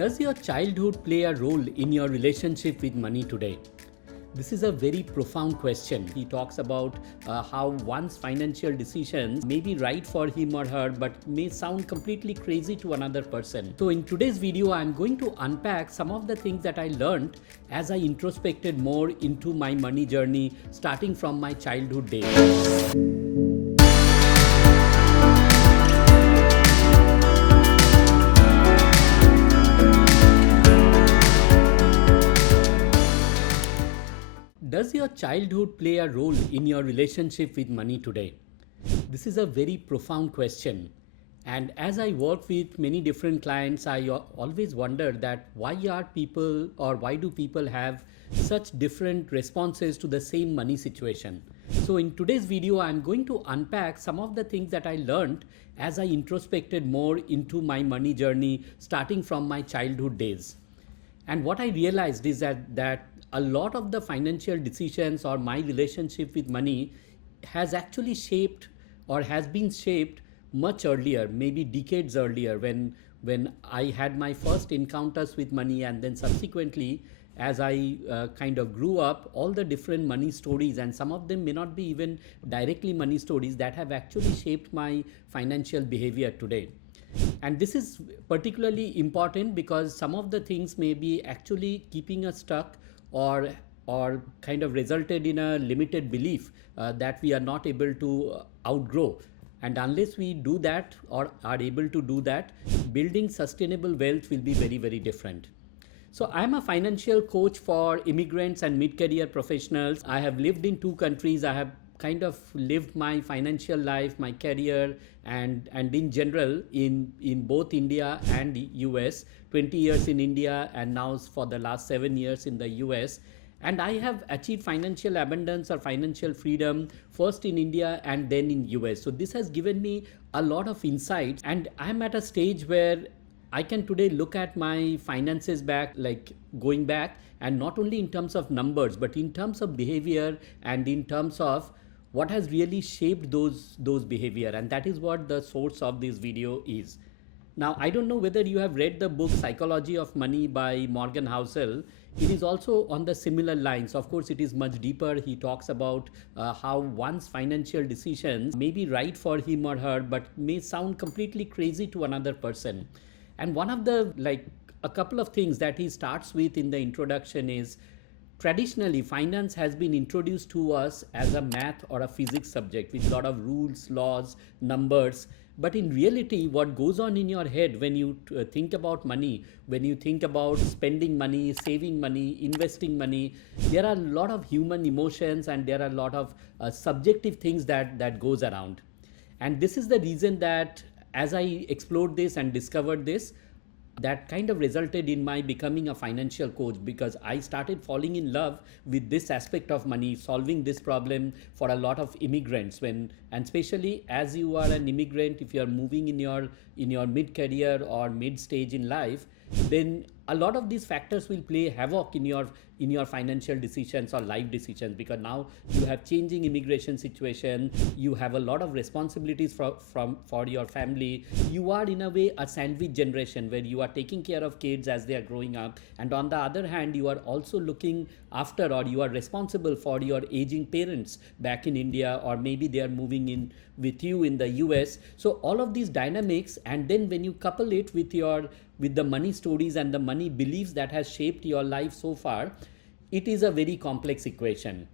Does your childhood play a role in your relationship with money today? This is a very profound question. He talks about how one's financial decisions may be right for him or her, but may sound completely crazy to another person. So in today's video, I'm going to unpack some of the things that I learned as I introspected more into my money journey, starting from my childhood days. Does your childhood play a role in your relationship with money today? This is a very profound question. And as I work with many different clients, I always wonder that why do people have such different responses to the same money situation? So in today's video, I'm going to unpack some of the things that I learned as I introspected more into my money journey, starting from my childhood days. And what I realized is that a lot of the financial decisions or my relationship with money has actually shaped or has been shaped much earlier, maybe decades earlier, when I had my first encounters with money, and then subsequently as I kind of grew up, all the different money stories, and some of them may not be even directly money stories, that have actually shaped my financial behavior today. And this is particularly important because some of the things may be actually keeping us stuck or kind of resulted in a limited belief that we are not able to outgrow. And unless we do that or are able to do that, building sustainable wealth will be very, very different. So I'm a financial coach for immigrants and mid-career professionals. I have lived in 2 countries. I have kind of lived my financial life, my career, and in general in both India and the US, 20 years in India and now for the last 7 years in the US. And I have achieved financial abundance or financial freedom first in India and then in US. So this has given me a lot of insights, and I'm at a stage where I can today look at my finances back, like going back, and not only in terms of numbers, but in terms of behavior and in terms of what has really shaped those behavior. And that is what the source of this video is. Now, I don't know whether you have read the book Psychology of Money by Morgan Housel. It is also on the similar lines. Of course, it is much deeper. He talks about how one's financial decisions may be right for him or her, but may sound completely crazy to another person. And one of a couple of things that he starts with in the introduction is, traditionally, finance has been introduced to us as a math or a physics subject with a lot of rules, laws, numbers. But in reality, what goes on in your head when you think about money, when you think about spending money, saving money, investing money, there are a lot of human emotions and there are a lot of subjective things that goes around. And this is the reason that as I explored this and discovered this, that kind of resulted in my becoming a financial coach, because I started falling in love with this aspect of money, solving this problem for a lot of immigrants. And especially as you are an immigrant, if you are moving in your mid-career or mid-stage in life, then a lot of these factors will play havoc in your financial decisions or life decisions, because now you have changing immigration situation, you have a lot of responsibilities for your family. You are in a way a sandwich generation where you are taking care of kids as they are growing up, and on the other hand you are also looking after, or you are responsible for your aging parents back in India, or maybe they are moving in with you in the US. So all of these dynamics, and then when you couple it with the money stories and the money beliefs that has shaped your life so far, it is a very complex equation.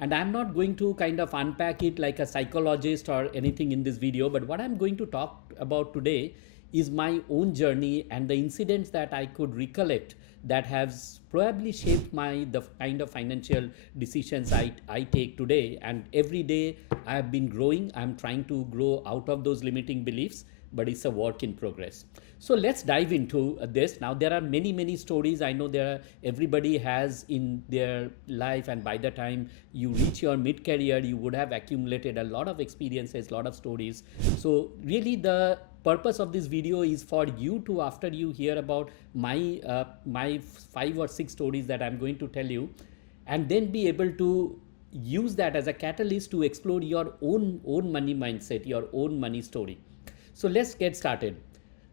And I'm not going to kind of unpack it like a psychologist or anything in this video, but what I'm going to talk about today is my own journey and the incidents that I could recollect that has probably shaped the kind of financial decisions I take today. And every day I have been growing. I'm trying to grow out of those limiting beliefs, but it's a work in progress. So let's dive into this. Now, there are many stories. I know everybody has in their life, and by the time you reach your mid-career, you would have accumulated a lot of experiences, a lot of stories. So really the purpose of this video is for you to, after you hear about my 5 or 6 stories that I'm going to tell you, and then be able to use that as a catalyst to explore your own money mindset, your own money story. So let's get started.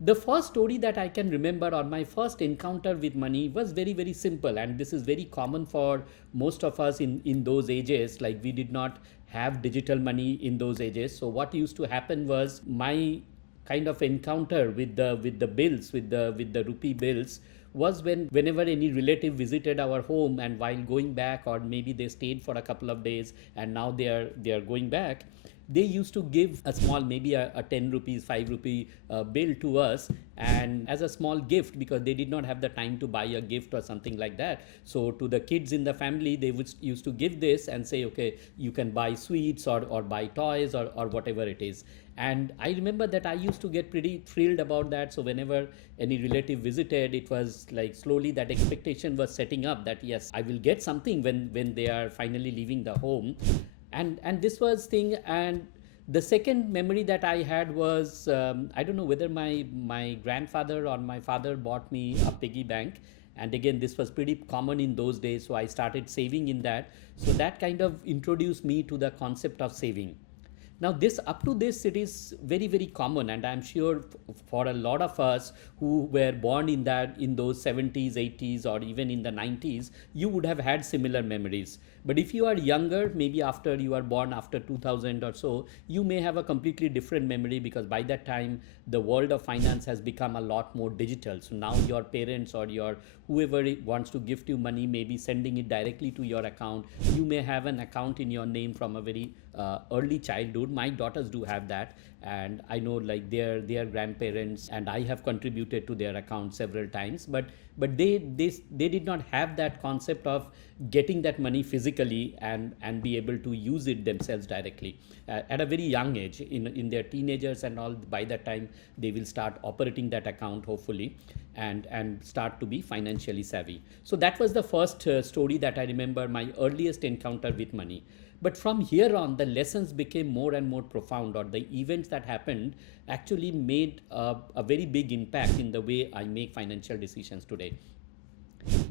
The first story that I can remember, or my first encounter with money, was very, very simple. And this is very common for most of us in those ages. Like, we did not have digital money in those ages. So what used to happen was, my kind of encounter with the bills, with the rupee bills, was whenever any relative visited our home, and while going back, or maybe they stayed for a couple of days and now they are going back, they used to give a small, maybe a 10 rupees, 5 rupee bill to us, and as a small gift, because they did not have the time to buy a gift or something like that. So to the kids in the family, they would used to give this and say, okay, you can buy sweets, or buy toys, or whatever it is. And I remember that I used to get pretty thrilled about that. So whenever any relative visited, it was like slowly that expectation was setting up, that yes, I will get something when they are finally leaving the home. And this was thing. And the second memory that I had was, I don't know whether my grandfather or my father bought me a piggy bank. And again, this was pretty common in those days, so I started saving in that. So that kind of introduced me to the concept of saving. Now, this, up to this, it is very, very common, and I'm sure for a lot of us who were born in those 70s, 80s, or even in the 90s, you would have had similar memories. But if you are younger, maybe after you are born after 2000 or so, you may have a completely different memory, because by that time the world of finance has become a lot more digital. So now your parents or your whoever wants to gift you money may be sending it directly to your account. You may have an account in your name from a very early childhood. My daughters do have that, and I know, like, their grandparents and I have contributed to their account several times, but they did not have that concept of getting that money physically and be able to use it themselves directly at a very young age. In their teenagers and all, by that time they will start operating that account, hopefully, and start to be financially savvy. So that was the first story that I remember, my earliest encounter with money. But from here on, the lessons became more and more profound, or the events that happened actually made a very big impact in the way I make financial decisions today.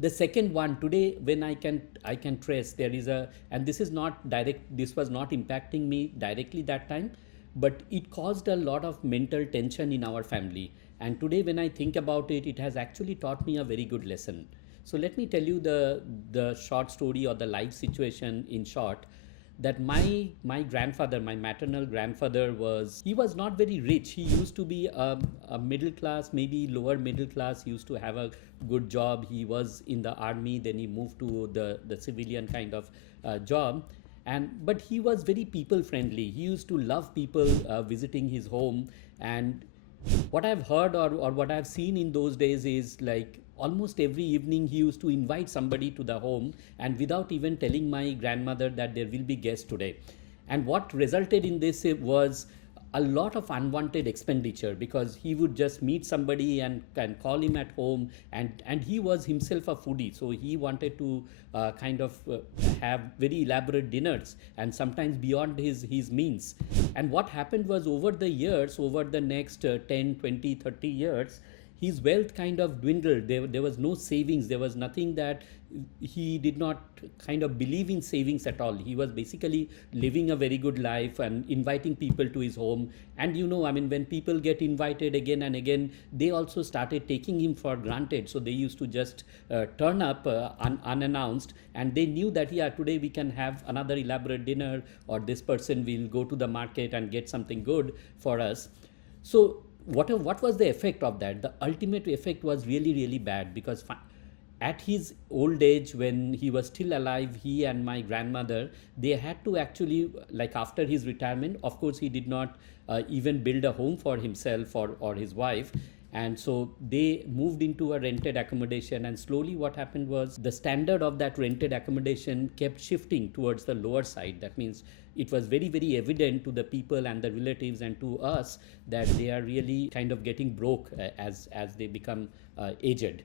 The second one, today, when I can trace, there is a, and this is not direct, this was not impacting me directly that time, but it caused a lot of mental tension in our family. And today, when I think about it, it has actually taught me a very good lesson. So let me tell you the short story, or the life situation in short. That my grandfather, my maternal grandfather, he was not very rich. He used to be a middle class, maybe lower middle class. He used to have a good job. He was in the army, then he moved to the civilian kind of job. But he was very people friendly. He used to love people visiting his home. And what I've heard, or what I've seen in those days, is like almost every evening he used to invite somebody to the home, and without even telling my grandmother that there will be guests today. And what resulted in this was a lot of unwanted expenditure, because he would just meet somebody and call him at home, and he was himself a foodie, so he wanted to have very elaborate dinners, and sometimes beyond his means. And what happened was, over the years, over the next 10, 20, 30 years, his wealth kind of dwindled. There was no savings. There was nothing. That he did not kind of believe in savings at all. He was basically living a very good life and inviting people to his home. And when people get invited again and again, they also started taking him for granted. So they used to just turn up unannounced, and they knew that, yeah, today we can have another elaborate dinner, or this person will go to the market and get something good for us. So what was the effect of that? The ultimate effect was really, really bad, because at his old age, when he was still alive, he and my grandmother, they had to actually, like, after his retirement, of course he did not even build a home for himself or his wife. And so they moved into a rented accommodation, and slowly what happened was, the standard of that rented accommodation kept shifting towards the lower side. That means it was very, very evident to the people and the relatives and to us that they are really kind of getting broke as they become aged.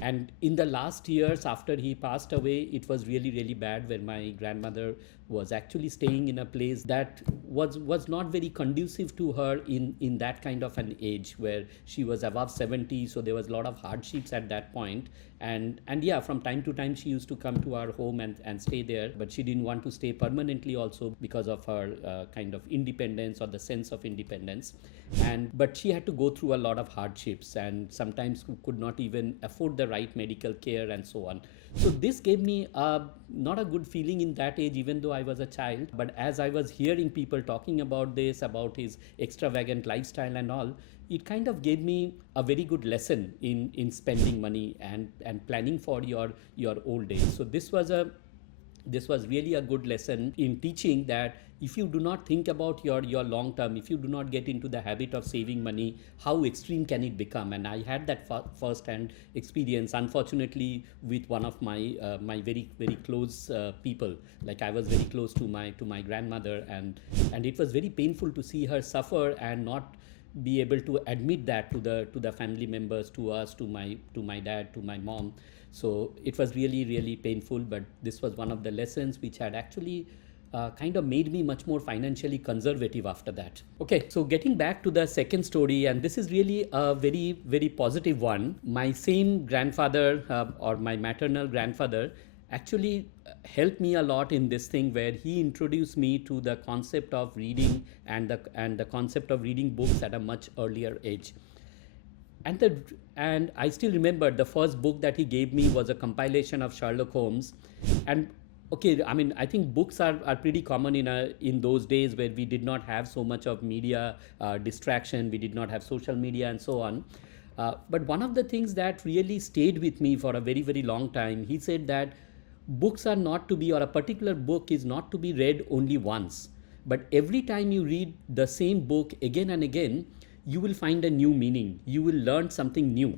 And in the last years after he passed away, it was really, really bad, where my grandmother was actually staying in a place that was not very conducive to her in that kind of an age, where she was above 70. So there was a lot of hardships at that point. And yeah, from time to time she used to come to our home and stay there, but she didn't want to stay permanently also because of her kind of independence, or the sense of independence. And but she had to go through a lot of hardships, and sometimes could not even afford the right medical care and so on. So this gave me not a good feeling in that age, even though I was a child. But as I was hearing people talking about this, about his extravagant lifestyle and all, it kind of gave me a very good lesson in spending money and planning for your old age. So this was really a good lesson in teaching that if you do not think about your long term, if you do not get into the habit of saving money, how extreme can it become? And I had that first hand experience, unfortunately, with one of my very, very close people. Like, I was very close to my grandmother, and it was very painful to see her suffer and not be able to admit that to the family members, to us, to my dad, to my mom. So it was really, really painful, but this was one of the lessons which had actually kind of made me much more financially conservative after that. Okay, so getting back to the second story, and this is really a very, very positive one. My same grandfather, or my maternal grandfather, actually helped me a lot in this thing, where he introduced me to the concept of reading and the concept of reading books at a much earlier age. And I still remember the first book that he gave me was a compilation of Sherlock Holmes. And okay, I mean, I think books are pretty common in those days, where we did not have so much of media distraction, we did not have social media and so on. But one of the things that really stayed with me for a very, very long time, he said that books are not to be, or a particular book is not to be read only once, but every time you read the same book again and again, you will find a new meaning, you will learn something new.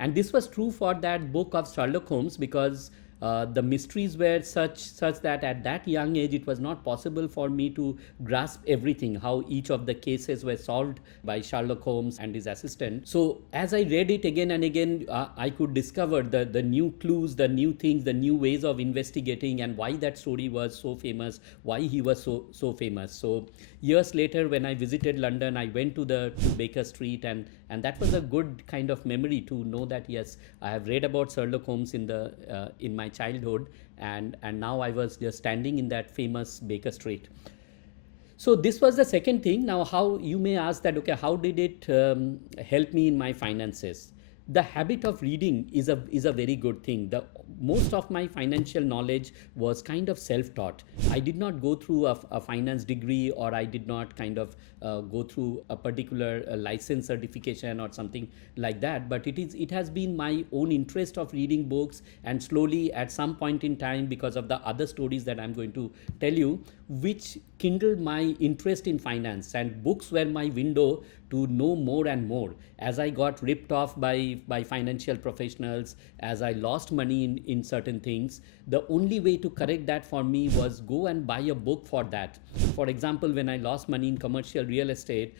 And this was true for that book of Sherlock Holmes, because the mysteries were such that at that young age it was not possible for me to grasp everything, how each of the cases were solved by Sherlock Holmes and his assistant. So as I read it again and again, I could discover the new clues, the new things, the new ways of investigating, and why that story was so famous, why he was so famous. So years later, when I visited London, I went to Baker Street, and that was a good kind of memory to know that yes, I have read about Sherlock Holmes in my childhood, and now I was just standing in that famous Baker Street. So this was the second thing. Now, how you may ask that, okay, how did it help me in my finances? The habit of reading is a very good thing. Most of my financial knowledge was kind of self-taught. I did not go through a finance degree, or I did not kind of go through a particular license certification or something like that. But it has been my own interest of reading books, and slowly at some point in time, because of the other stories that I'm going to tell you, which kindled my interest in finance, and books were my window to know more and more. As I got ripped off by financial professionals, as I lost money in certain things, the only way to correct that for me was go and buy a book for that. For example, when I lost money in commercial real estate,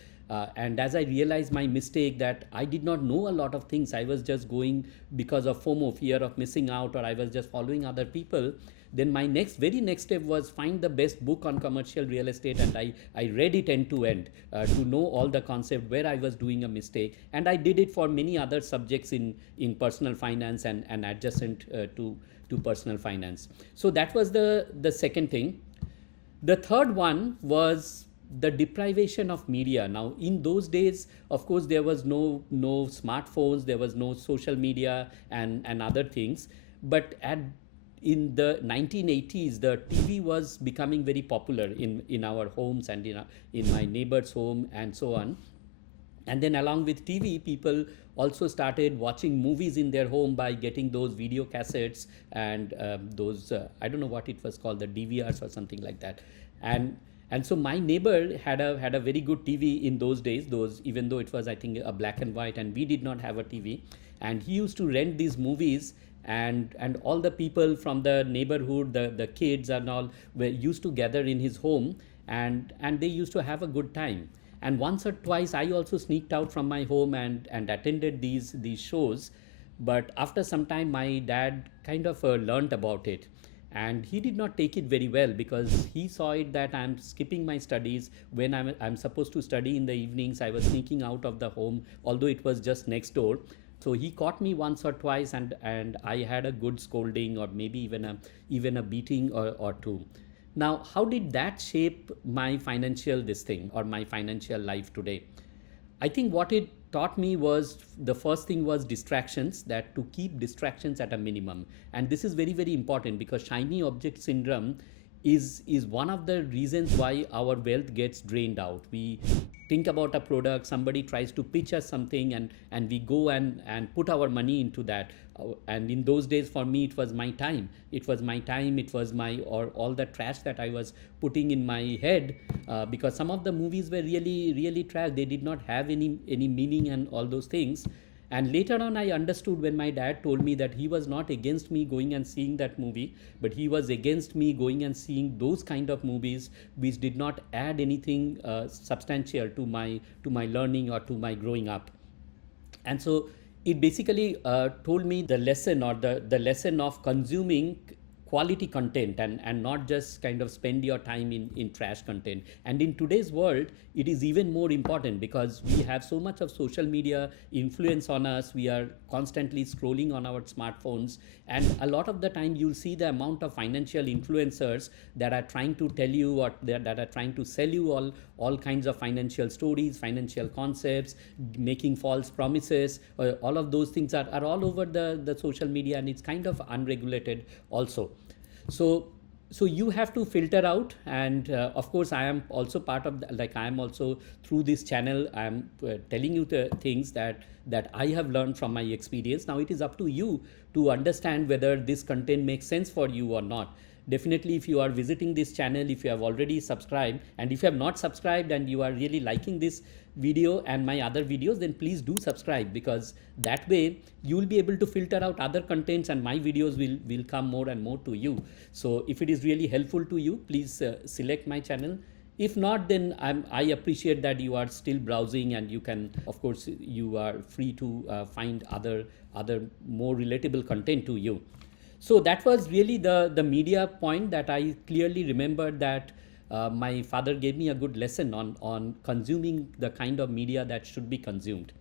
and as I realized my mistake, that I did not know a lot of things, I was just going because of FOMO, fear of missing out, or I was just following other people. Then my very next step was find the best book on commercial real estate, and I read it end to end to know all the concept where I was doing a mistake. And I did it for many other subjects in personal finance and adjacent to personal finance. So that was the second thing. The third one was the deprivation of media. Now, in those days, of course, there was no smartphones, there was no social media and other things. But in the 1980s, the TV was becoming very popular in our homes and in my neighbor's home and so on. And then along with TV, people also started watching movies in their home by getting those video cassettes and those, I don't know what it was called, the DVRs or something like that. And so my neighbor had a very good TV in those days, even though it was, I think, a black and white, and we did not have a TV. And he used to rent these movies, and all the people from the neighborhood, the kids and all, were used to gather in his home, and they used to have a good time. And once or twice I also sneaked out from my home and attended these shows. But after some time, my dad kind of learned about it, and he did not take it very well because he saw it that I'm skipping my studies when I'm supposed to study in the evenings. I was sneaking out of the home, although it was just next door. So he caught me once or twice, and I had a good scolding, or maybe even a beating or two. Now, how did that shape my financial this thing or my financial life today? I think what it taught me was, the first thing was distractions, that to keep distractions at a minimum. And this is very, very important because shiny object syndrome is one of the reasons why our wealth gets drained out. We think about a product, somebody tries to pitch us something, and we go and put our money into that. And in those days, for me, it was my time. It was my time, it was my, or all the trash that I was putting in my head, because some of the movies were really, really trash. They did not have any meaning and all those things. And later on, I understood when my dad told me that he was not against me going and seeing that movie, but he was against me going and seeing those kind of movies which did not add anything substantial to my learning or to my growing up. And so it basically told me the lesson, or the lesson of consuming quality content, and not just kind of spend your time in trash content. And in today's world, it is even more important because we have so much of social media influence on us. We are constantly scrolling on our smartphones, and a lot of the time you'll see the amount of financial influencers that are trying to tell you, or that are trying to sell you all kinds of financial stories, financial concepts, making false promises. All of those things are all over the social media, and it's kind of unregulated also. So you have to filter out, and of course I am also part of like I am also, through this channel, I am telling you the things that I have learned from my experience. Now it is up to you to understand whether this content makes sense for you or not. Definitely, if you are visiting this channel, if you have already subscribed, and if you have not subscribed and you are really liking this video and my other videos, then please do subscribe, because that way you will be able to filter out other contents and my videos will come more and more to you. So if it is really helpful to you, please select my channel. If not, then I appreciate that you are still browsing, and you can, of course, you are free to find other more relatable content to you. So that was really the media point that I clearly remembered, that my father gave me a good lesson on consuming the kind of media that should be consumed.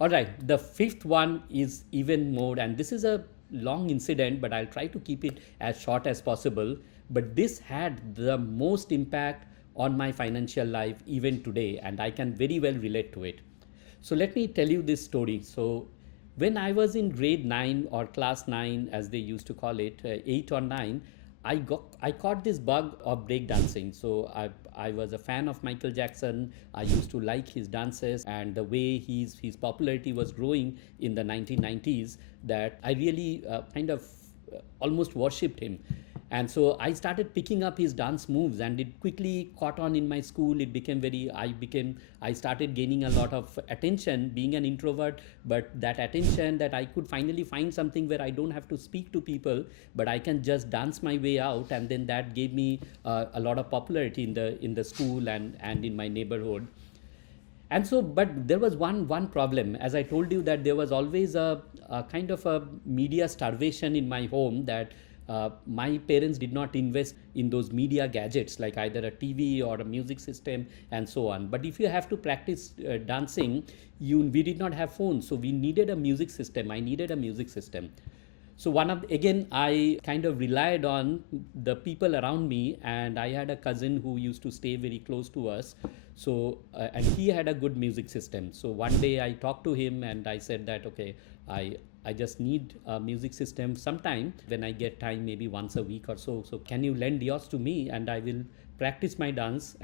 All right, the fifth one is even more, and this is a long incident, but I'll try to keep it as short as possible. But this had the most impact on my financial life even today, and I can very well relate to it. So let me tell you this story. So when I was in grade 9 or class 9, as they used to call it, 8 or 9, I caught this bug of breakdancing. So I was a fan of Michael Jackson. I used to like his dances and the way his popularity was growing in the 1990s, that I really kind of almost worshipped him. And so I started picking up his dance moves, and it quickly caught on in my school. It became I started gaining a lot of attention, being an introvert, but that attention, that I could finally find something where I don't have to speak to people, but I can just dance my way out. And then that gave me a lot of popularity in the school and in my neighborhood. And so, but there was one problem. As I told you, that there was always a kind of a media starvation in my home, that my parents did not invest in those media gadgets like either a TV or a music system and so on. But if you have to practice dancing, we did not have phones, so we needed a music system. I needed a music system. So again, I kind of relied on the people around me, and I had a cousin who used to stay very close to us. So and he had a good music system. So one day I talked to him and I said that, okay, I just need a music system sometime when I get time, maybe once a week or so. So can you lend yours to me, and I will practice my dance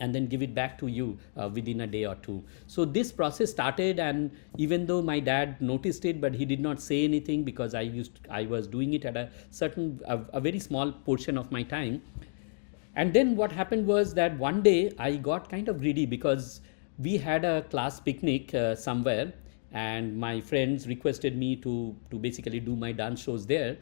and then give it back to you within a day or two. So this process started, and even though my dad noticed it, but he did not say anything, because I was doing it at a very small portion of my time. And then what happened was that one day I got kind of greedy, because we had a class picnic somewhere, and my friends requested me to basically do my dance shows there.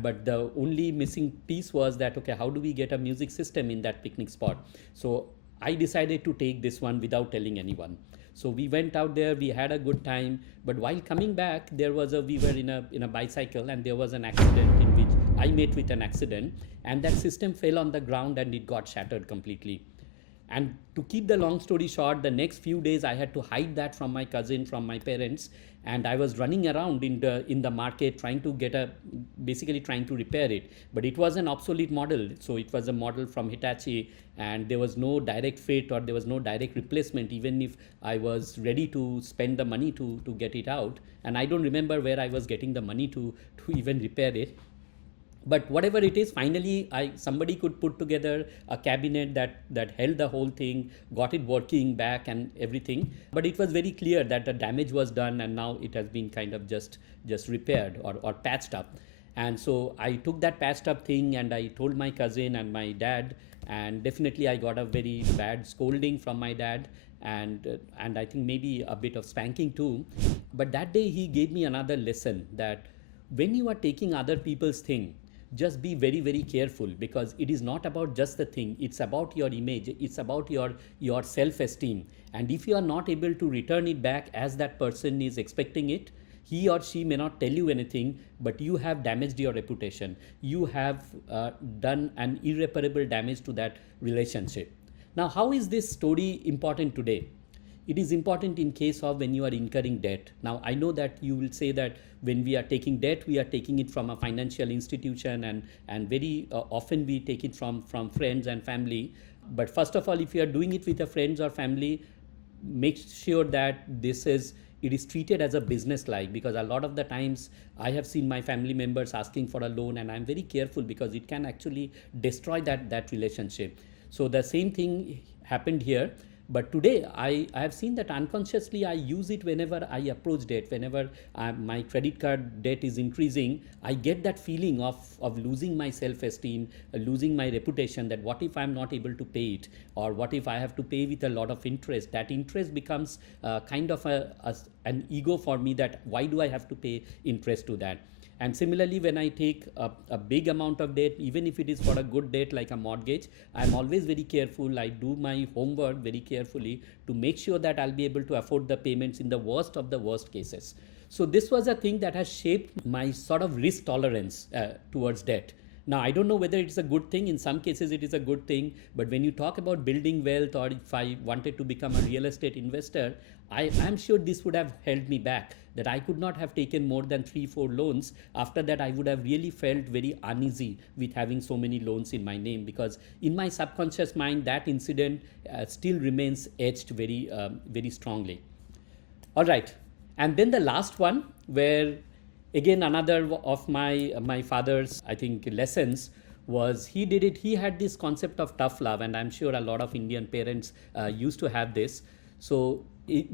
But the only missing piece was that, okay, how do we get a music system in that picnic spot? So I decided to take this one without telling anyone. So we went out there, we had a good time, but while coming back, we were in a bicycle, and there was an accident in which I met with an accident, and that system fell on the ground and it got shattered completely. And to keep the long story short, the next few days I had to hide that from my cousin, from my parents, and I was running around in the market trying to basically trying to repair it. But it was an obsolete model, so it was a model from Hitachi, and there was no direct fit or there was no direct replacement, even if I was ready to spend the money to get it out. And I don't remember where I was getting the money to even repair it. But whatever it is, finally somebody could put together a cabinet that held the whole thing, got it working back and everything. But it was very clear that the damage was done, and now it has been kind of just repaired or patched up. And so I took that patched up thing and I told my cousin and my dad, and definitely I got a very bad scolding from my dad, and I think maybe a bit of spanking too. But that day he gave me another lesson, that when you are taking other people's thing, just be very, very careful, because it is not about just the thing, it's about your image, it's about your self-esteem. And if you are not able to return it back as that person is expecting it, he or she may not tell you anything, but you have damaged your reputation, you have done an irreparable damage to that relationship. Now, how is this story important today? It is important in case of when you are incurring debt. Now, I know that you will say that when we are taking debt, we are taking it from a financial institution, and very often we take it from friends and family. But first of all, if you are doing it with a friends or family, make sure that it is treated as a business like, because a lot of the times I have seen my family members asking for a loan, and I'm very careful because it can actually destroy that relationship. So the same thing happened here. But today I have seen that unconsciously I use it whenever I approach debt, whenever my credit card debt is increasing. I get that feeling of losing my self-esteem, losing my reputation, that what if I'm not able to pay it, or what if I have to pay with a lot of interest. That interest becomes kind of an ego for me, that why do I have to pay interest to that. And similarly, when I take a big amount of debt, even if it is for a good debt like a mortgage, I'm always very careful. I do my homework very carefully to make sure that I'll be able to afford the payments in the worst of the worst cases. So this was a thing that has shaped my sort of risk tolerance towards debt. Now, I don't know whether it's a good thing. In some cases, it is a good thing. But when you talk about building wealth, or if I wanted to become a real estate investor, I'm sure this would have held me back, that I could not have taken more than 3-4 loans. After that, I would have really felt very uneasy with having so many loans in my name, because in my subconscious mind, that incident still remains etched very, very strongly. All right. And then the last one, where again another of my father's, I think, lessons was, he had this concept of tough love, and I'm sure a lot of Indian parents used to have this. So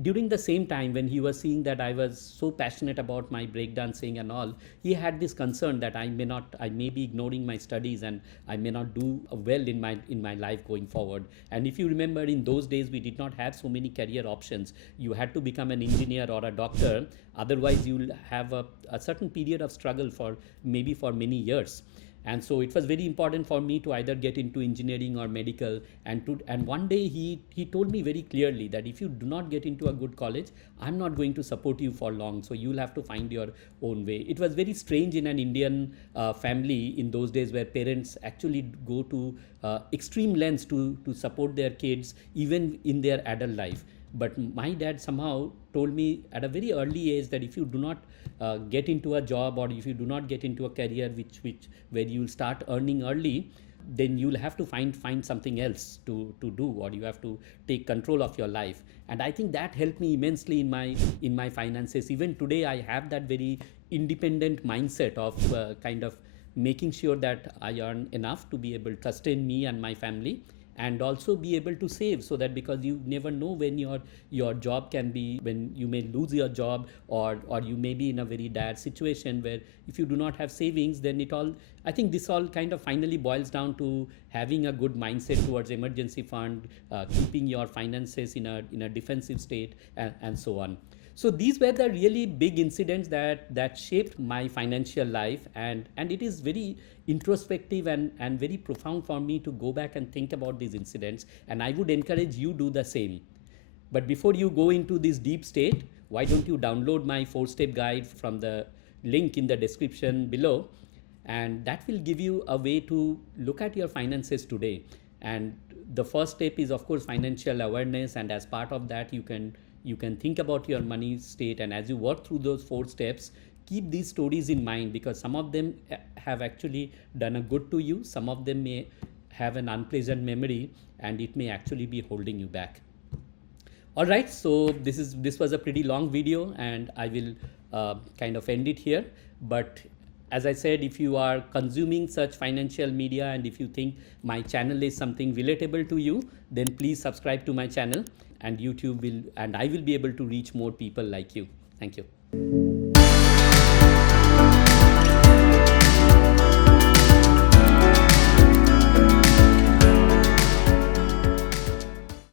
during the same time when he was seeing that I was so passionate about my breakdancing and all, he had this concern that I may be ignoring my studies, and I may not do well in my life going forward. And if you remember, in those days we did not have so many career options. You had to become an engineer or a doctor, otherwise you'll have a certain period of struggle for many years. And so it was very important for me to either get into engineering or medical. And one day he told me very clearly that if you do not get into a good college, I'm not going to support you for long. So you'll have to find your own way. It was very strange in an Indian family in those days, where parents actually go to extreme lengths to support their kids, even in their adult life. But my dad somehow told me at a very early age that if you do not get into a job, or if you do not get into a career where you'll start earning early, then you'll have to find something else to do, or you have to take control of your life. And I think that helped me immensely in my finances. Even today, I have that very independent mindset of kind of making sure that I earn enough to be able to sustain me and my family, and also be able to save, so that, because you never know when your job can be, when you may lose your job, or you may be in a very dire situation where if you do not have savings, then I think this all kind of finally boils down to having a good mindset towards emergency fund, keeping your finances in a defensive state, and so on. So these were the really big incidents that shaped my financial life, and it is very introspective and very profound for me to go back and think about these incidents, and I would encourage you do the same. But before you go into this deep state, why don't you download my 4-step guide from the link in the description below, and that will give you a way to look at your finances today. And the first step is of course financial awareness, and as part of that you can think about your money state, and as you work through those 4 steps, keep these stories in mind, because some of them have actually done a good to you, some of them may have an unpleasant memory, and it may actually be holding you back. All right, so this was a pretty long video, and I will kind of end it here. But as I said, if you are consuming such financial media and if you think my channel is something relatable to you, then please subscribe to my channel, and I will be able to reach more people like you. Thank you.